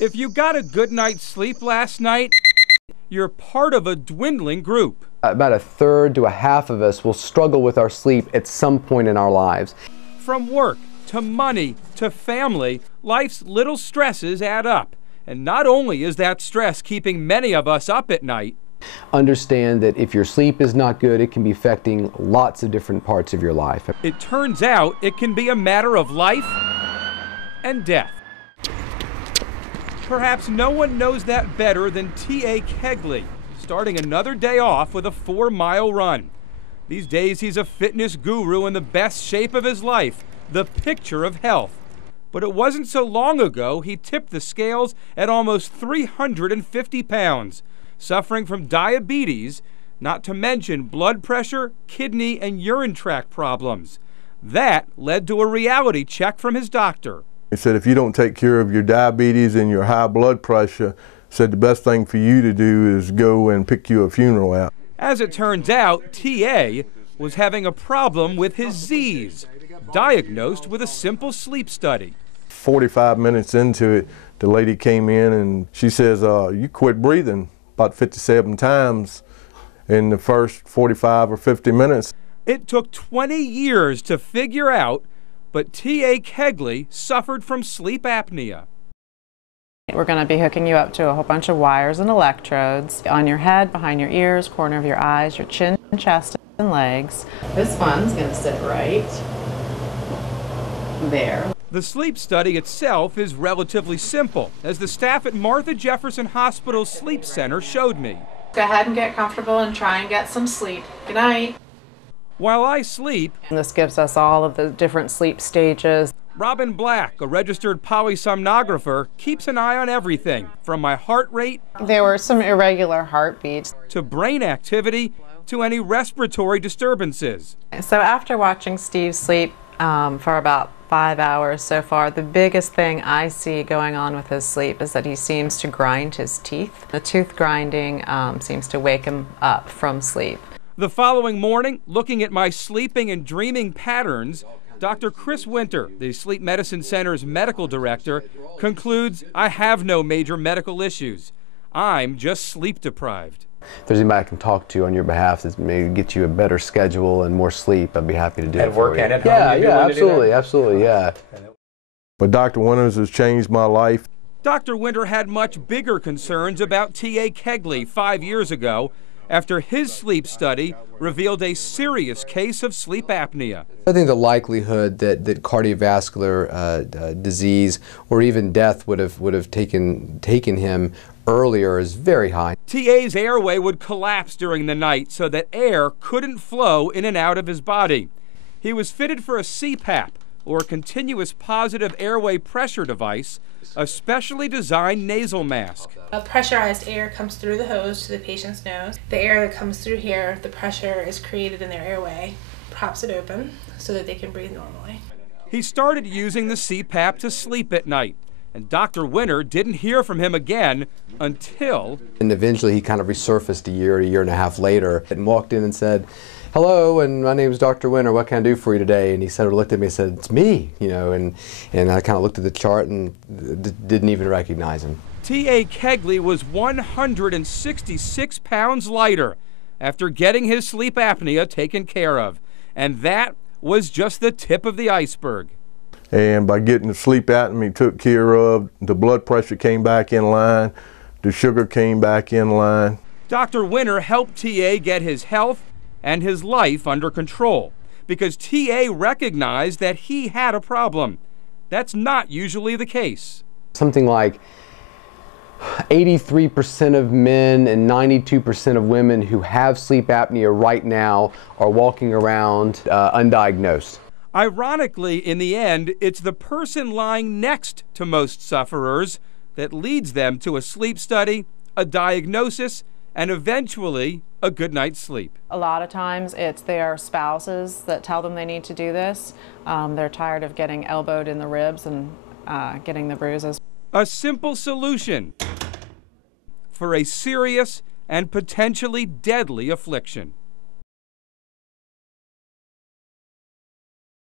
If you got a good night's sleep last night, you're part of a dwindling group. About a third to a half of us will struggle with our sleep at some point in our lives. From work to money to family, life's little stresses add up. And not only is that stress keeping many of us up at night, Understand that if your sleep is not good, it can be affecting lots of different parts of your life. it turns out it can be a matter of life and death. Perhaps no one knows that better than T.A. Kegley, starting another day off with a 4-mile run. These days he's a fitness guru in the best shape of his life, the picture of health. But it wasn't so long ago he tipped the scales at almost 350 pounds, suffering from diabetes, not to mention blood pressure, kidney, and urine tract problems. That led to a reality check from his doctor. He said if you don't take care of your diabetes and your high blood pressure, said the best thing for you to do is go and pick you a funeral out. As it turns out, T.A. was having a problem with his Z's, diagnosed with a simple sleep study. 45 minutes into it, the lady came in and she says, you quit breathing about 57 times in the first 45 or 50 minutes. It took 20 years to figure out, but T.A. Kegley suffered from sleep apnea. We're going to be hooking you up to a whole bunch of wires and electrodes on your head, behind your ears, corner of your eyes, your chin, chest, and legs. This one's going to sit right there. The sleep study itself is relatively simple, as the staff at Martha Jefferson Hospital's Sleep Center showed me. Go ahead and get comfortable and try and get some sleep. Good night. While I sleep, And this gives us all of the different sleep stages. Robin Black, a registered polysomnographer, keeps an eye on everything, from my heart rate There were some irregular heartbeats. to brain activity to any respiratory disturbances. So after watching Steve sleep for about 5 hours so far, the biggest thing I see going on with his sleep is that he seems to grind his teeth. The tooth grinding seems to wake him up from sleep. The following morning, looking at my sleeping and dreaming patterns, Dr. Chris Winter, the Sleep Medicine Center's medical director, concludes I have no major medical issues. I'm just sleep deprived. If there's anybody I can talk to on your behalf that maybe get you a better schedule and more sleep, I'd be happy to do it At work for you. and at home? Yeah, You'd be yeah, willing to do absolutely, that? absolutely, yeah. But Dr. Winters has changed my life. Dr. Winter had much bigger concerns about T.A. Kegley 5 years ago after his sleep study revealed a serious case of sleep apnea. I think the likelihood that cardiovascular disease or even death would have taken him earlier is very high. T.A.'s airway would collapse during the night so that air couldn't flow in and out of his body. He was fitted for a CPAP, or a continuous positive airway pressure device, a specially designed nasal mask. Pressurized air comes through the hose to the patient's nose. The air that comes through here, the pressure is created in their airway, props it open so that they can breathe normally. He started using the CPAP to sleep at night, and Dr. Winter didn't hear from him again until... And eventually he kind of resurfaced a year and a half later and walked in and said, hello, and my name is Dr. Winter, what can I do for you today? And he sort of looked at me and said, it's me, you know, and I kind of looked at the chart and didn't even recognize him. T.A. Kegley was 166 pounds lighter after getting his sleep apnea taken care of, and that was just the tip of the iceberg. And by getting the sleep apnea took care of, the blood pressure came back in line, the sugar came back in line. Dr. Winter helped T.A. get his health and his life under control because T.A. recognized that he had a problem. That's not usually the case. Something like 83% of men and 92% of women who have sleep apnea right now are walking around undiagnosed. Ironically, in the end, it's the person lying next to most sufferers that leads them to a sleep study, a diagnosis, and eventually a good night's sleep. A lot of times it's their spouses that tell them they need to do this. They're tired of getting elbowed in the ribs and getting the bruises. A simple solution for a serious and potentially deadly affliction.